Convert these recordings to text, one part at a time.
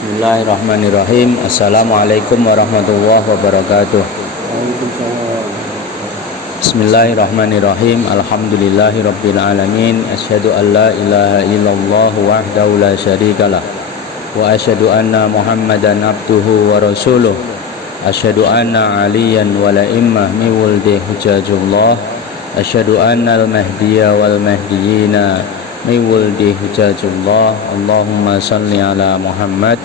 Bismillahirrahmanirrahim. Assalamualaikum warahmatullahi wabarakatuh. Bismillahirrahmanirrahim. Alhamdulillahirabbil alamin. Asyhadu an la ilaha illallah wahdahu la syarikalah wa asyhadu anna Muhammadan abduhu wa rasuluh. Asyhadu anna aliyan wal immah mi wuldi hujajullah. Asyhadu anna al-mahdiyya wal mahdiyina mi wuldi hujajullah. Allahumma salli ala Muhammad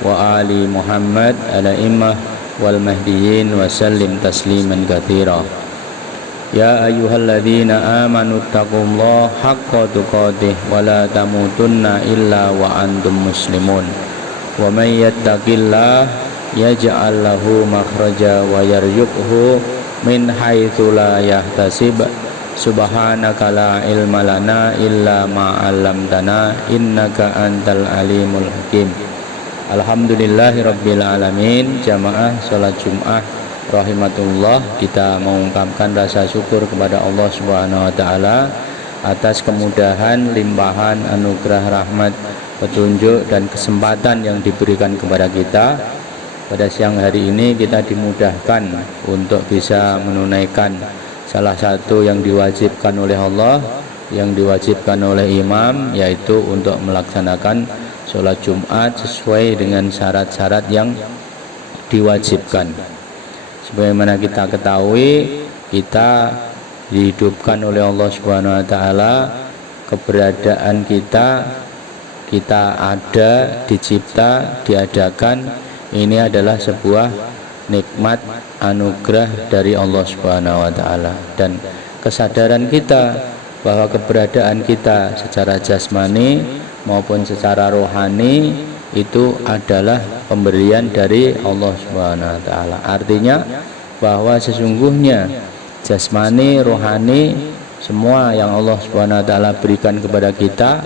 wa ali Muhammad ala immah wal mahdiyin wa sallim tasliman katsira. Ya ayyuhalladzina amanu taqullaha haqqa tuqatih wa la tamutunna illa wa antum muslimun. Wa may yattaqillah yaj'al lahu makhraja wa yarzuqhu min haitsu la yahtasib. Subhanaka la ilma lana illa ma 'allamtana innaka antal alimul hakim. Alhamdulillahirabbil alamin. Jamaah salat Jumat rahimatullah, kita mengungkapkan rasa syukur kepada Allah Subhanahu wa taala atas kemudahan, limpahan, anugerah, rahmat, petunjuk dan kesempatan yang diberikan kepada kita. Pada siang hari ini kita dimudahkan untuk bisa menunaikan salah satu yang diwajibkan oleh Allah, yang diwajibkan oleh imam, yaitu untuk melaksanakan sholat Jumat sesuai dengan syarat-syarat yang diwajibkan. Sebagaimana kita ketahui, kita dihidupkan oleh Allah Subhanahu wa taala, keberadaan kita ada, dicipta, diadakan, ini adalah sebuah nikmat anugerah dari Allah Subhanahu wa taala, dan kesadaran kita bahwa keberadaan kita secara jasmani maupun secara rohani itu adalah pemberian dari Allah Subhanahu wa taala. Artinya bahwa sesungguhnya jasmani, rohani, semua yang Allah Subhanahu wa taala berikan kepada kita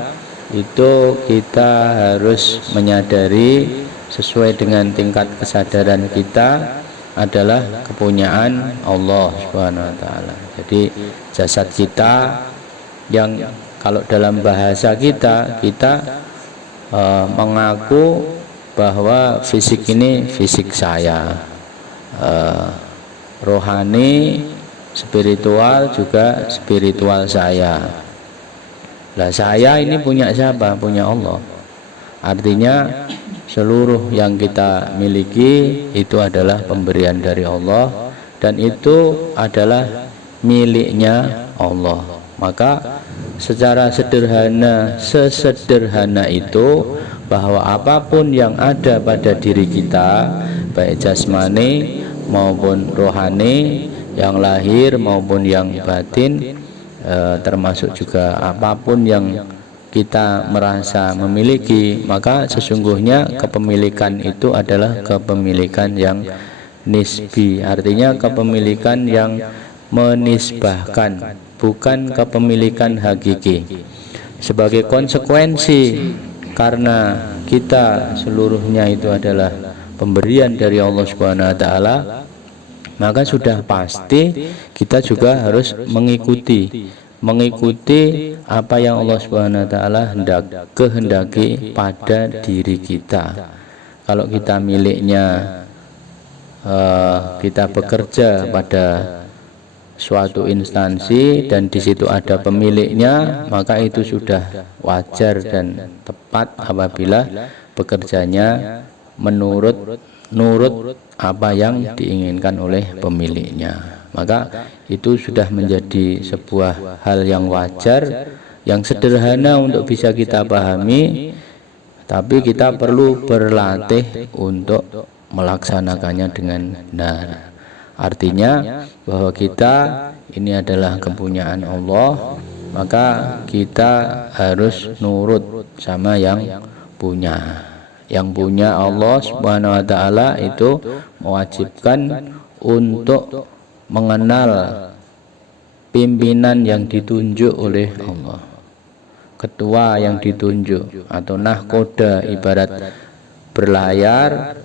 itu kita harus menyadari sesuai dengan tingkat kesadaran kita adalah kepunyaan Allah Subhanahu wa taala. Jadi jasad kita yang kalau dalam bahasa kita mengaku bahwa fisik ini fisik saya, rohani, spiritual juga spiritual saya. Lah saya ini punya siapa? Punya Allah. Artinya seluruh yang kita miliki itu adalah pemberian dari Allah, dan itu adalah miliknya Allah. Maka secara sederhana, sesederhana itu, bahwa apapun yang ada pada diri kita, baik jasmani maupun rohani, yang lahir maupun yang batin, termasuk juga apapun yang kita merasa memiliki, maka sesungguhnya kepemilikan itu adalah kepemilikan yang nisbi, artinya kepemilikan yang menisbahkan, bukan kepemilikan hakiki. Sebagai konsekuensi karena kita seluruhnya itu adalah pemberian dari Allah Subhanahu wa taala, maka sudah pasti kita juga harus mengikuti apa yang Allah Subhanahu wa taala kehendaki pada diri kita. Kalau kita miliknya, kita bekerja pada suatu instansi dan di situ ada pemiliknya, maka itu sudah wajar dan tepat apabila bekerjanya menurut apa yang diinginkan oleh pemiliknya. Maka itu sudah menjadi sebuah hal yang wajar, yang sederhana untuk bisa kita pahami, tapi kita perlu berlatih untuk melaksanakannya dengan benar. Artinya bahwa kita ini adalah kepunyaan Allah, maka kita harus nurut sama yang punya. Yang punya Allah Subhanahu wa taala itu mewajibkan untuk mengenal pimpinan yang ditunjuk oleh Allah, ketua yang ditunjuk, atau nahkoda, ibarat berlayar,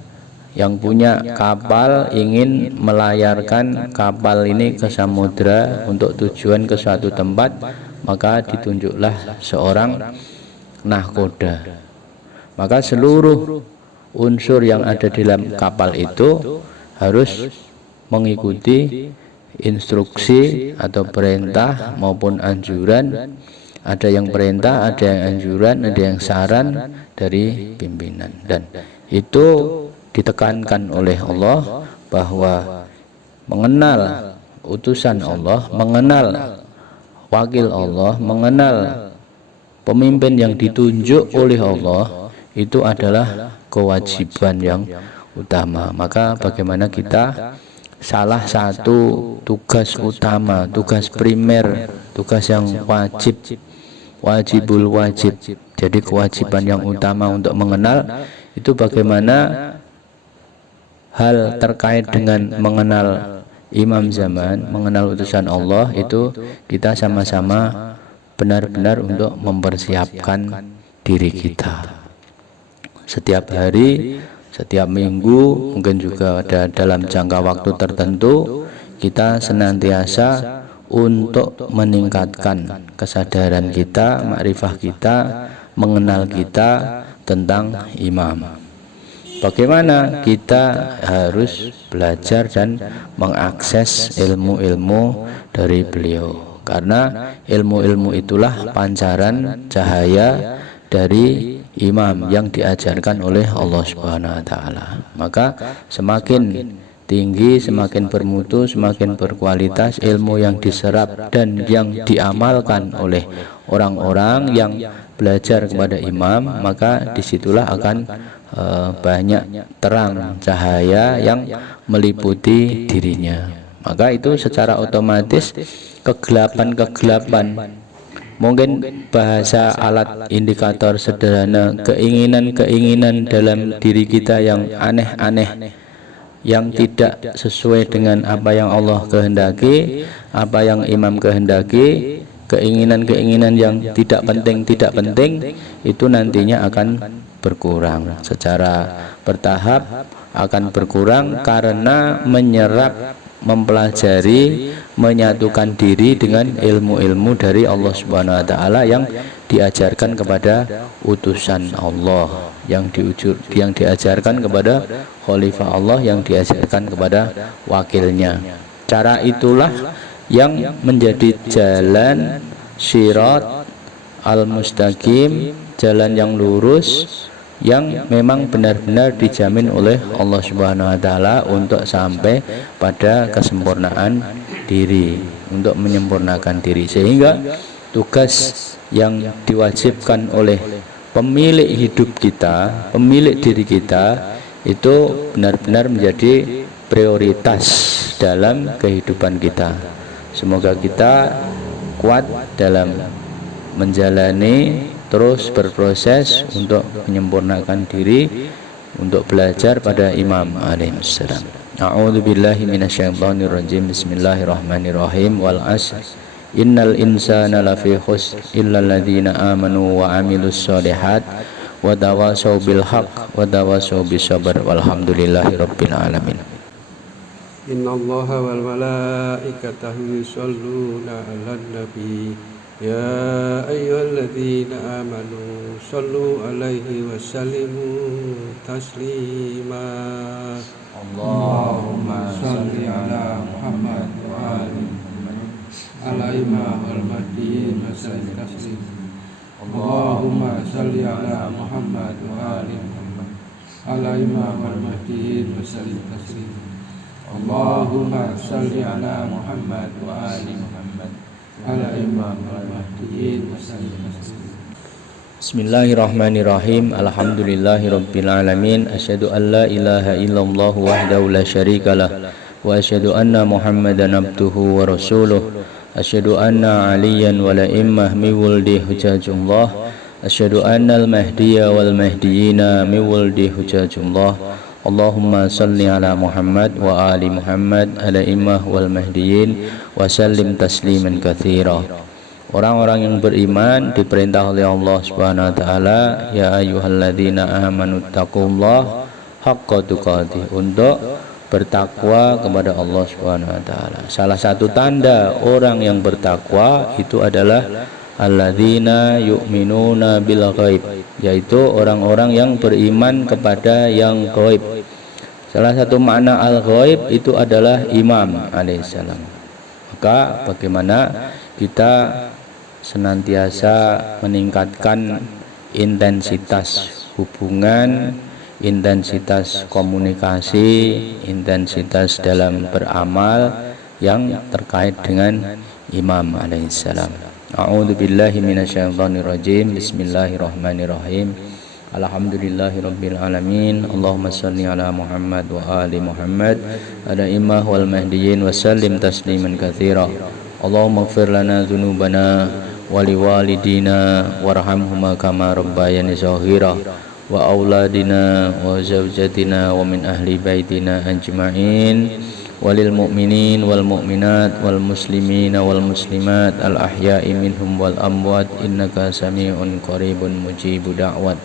yang punya kapal ingin melayarkan kapal ini ke samudra untuk tujuan ke suatu tempat, maka ditunjuklah seorang nahkoda. Maka seluruh unsur yang ada di dalam kapal itu harus mengikuti instruksi atau perintah maupun anjuran. Ada yang perintah, ada yang anjuran, ada yang saran dari pimpinan, dan itu ditekankan oleh Allah bahwa mengenal utusan Allah, mengenal wakil Allah, mengenal pemimpin yang ditunjuk oleh Allah itu adalah kewajiban yang utama. Maka bagaimana kita, salah satu tugas utama, tugas primer, tugas yang wajibul wajib, jadi kewajiban yang utama untuk mengenal itu bagaimana hal terkait dengan mengenal imam zaman, mengenal utusan Allah, itu kita sama-sama benar-benar untuk mempersiapkan diri kita setiap hari, setiap minggu, mungkin juga ada dalam jangka waktu tertentu, kita senantiasa untuk meningkatkan kesadaran kita, makrifah kita, mengenal kita tentang imam. Bagaimana kita harus belajar dan mengakses ilmu-ilmu dari beliau, karena ilmu-ilmu itulah pancaran cahaya dari imam yang diajarkan oleh Allah Subhanahu wa taala. Maka semakin tinggi, semakin bermutu, semakin berkualitas ilmu yang diserap dan yang diamalkan oleh orang-orang yang belajar kepada imam, maka disitulah akan banyak terang cahaya yang meliputi dirinya. Maka itu secara otomatis kegelapan-kegelapan, mungkin bahasa alat indikator sederhana, keinginan-keinginan dalam diri kita yang aneh-aneh, yang tidak sesuai dengan apa yang Allah kehendaki, apa yang imam kehendaki, keinginan-keinginan yang tidak penting, itu nantinya akan berkurang secara bertahap, akan berkurang karena menyerap, mempelajari, menyatukan diri dengan ilmu-ilmu dari Allah Subhanahu wa taala yang diajarkan kepada utusan Allah, yang diajarkan kepada khalifah Allah, yang diajarkan kepada wakilnya. Cara itulah yang menjadi jalan sirat al-mustaqim, jalan yang lurus, yang memang benar-benar dijamin oleh Allah Subhanahu wa taala untuk sampai pada kesempurnaan diri, untuk menyempurnakan diri, sehingga tugas yang diwajibkan oleh pemilik hidup kita, pemilik diri kita, itu benar-benar menjadi prioritas dalam kehidupan kita. Semoga kita kuat dalam menjalani, terus berproses untuk menyempurnakan diri, untuk belajar pada imam alaihissalam. A'udzubillahi minasyaitonirrajim. Bismillahirrahmanirrahim. Wal 'asr innal insana lafi khusr illal ladzina amanu wa 'amilus sholihat wa tawashaw bil haqq wa tawashaw bis sabr. Walhamdulillahirabbil alamin. Innallaha wal malaikatahu yusholluna 'alan nabi ya ayyuhalladzina amanu shallu 'alaihi wa sallimu taslima. Allahumma shalli 'ala Muhammad wa ali Muhammad ala imam al-mahdi wa sallim taslim. Allahumma shalli 'ala Muhammad wa ali Muhammad ala imam al-mahdi wa sallim taslim. Allahumma shalli 'ala Muhammad wa ali Muhammad ala imam al-mahdi wa sallim taslim. Bismillahirrahmanirrahim. Alhamdulillahirabbil alamin. Asyhadu an la ilaha illallah wahdahu la syarikalah wa asyhadu anna Muhammadan abduhu wa rasuluh. Asyhadu anna aliyan wa la'immah min wuldi hujajullah. Asyhadu annal mahdiya wal mahdiyina min wuldi hujajullah. Allahumma salli ala Muhammad wa ali Muhammad ala immah wal mahdiyin wa sallim tasliman katsira. Orang-orang yang beriman diperintah oleh Allah Subhanahu wa taala, ya ayyuhalladzina amanu taqullaha haqqa tuqatih, untuk bertakwa kepada Allah Subhanahu wa taala. Salah satu tanda orang yang bertakwa itu adalah alladzina yu'minuna bil ghaib, yaitu orang-orang yang beriman kepada yang ghaib. Salah satu makna al-ghaib itu adalah imam alaihissalam. Maka bagaimana kita senantiasa meningkatkan intensitas hubungan, intensitas komunikasi, intensitas dalam beramal yang terkait dengan imam alaihissalam. A'udzu billahi minasyaitonir rajim. Bismillahirrahmanirrahim. Alhamdulillahirabbil alamin. Allahumma shalli ala Muhammad wa ali Muhammad ala imah wal mahdiyyin wa sallim tasliman katsira. Allahumma ighfir lana dzunubana wa liwalidina warhamhuma kama rabbayani shaghira wa auladina wa zawjatina wa min ahli baitina ajma'in walil mu'minin wal mu'minat wal muslimina wal muslimat al ahya'i minhum wal amwat innaka sami'un qaribun mujibu da'wat.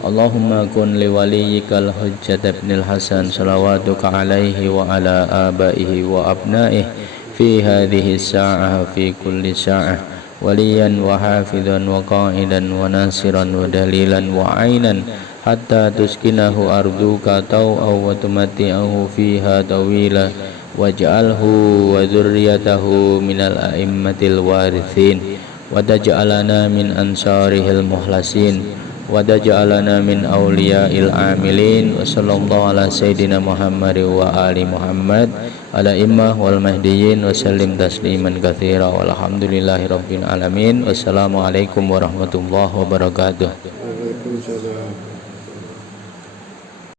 Allahumma kun li waliyyikal hujjat ibnil hasan salawatuka alaihi wa ala abaihi wa abnaihi fi hadhihi sa'ah fi kulli sa'ah waliyan wa hafidhan wa qa'idan wa nasiran wa dalilan wa ainan hatta tuskinahu arduka taw'aw wa tumatti'ahu fiha tawila waj'alhu wa dzurriyyatahu minal a'immatil warithin wa taj'alana min ansarihil muhlasin wa taj'alana min awliya'il amilin wa sallallahu ala sayyidina Muhammad wa ali Muhammad ala immah wal mahdiyyin wa sallim tasliman katsira walhamdulillahi rabbil alamin. Wassalamualaikum warahmatullahi wabarakatuh. Waalaikumsalam.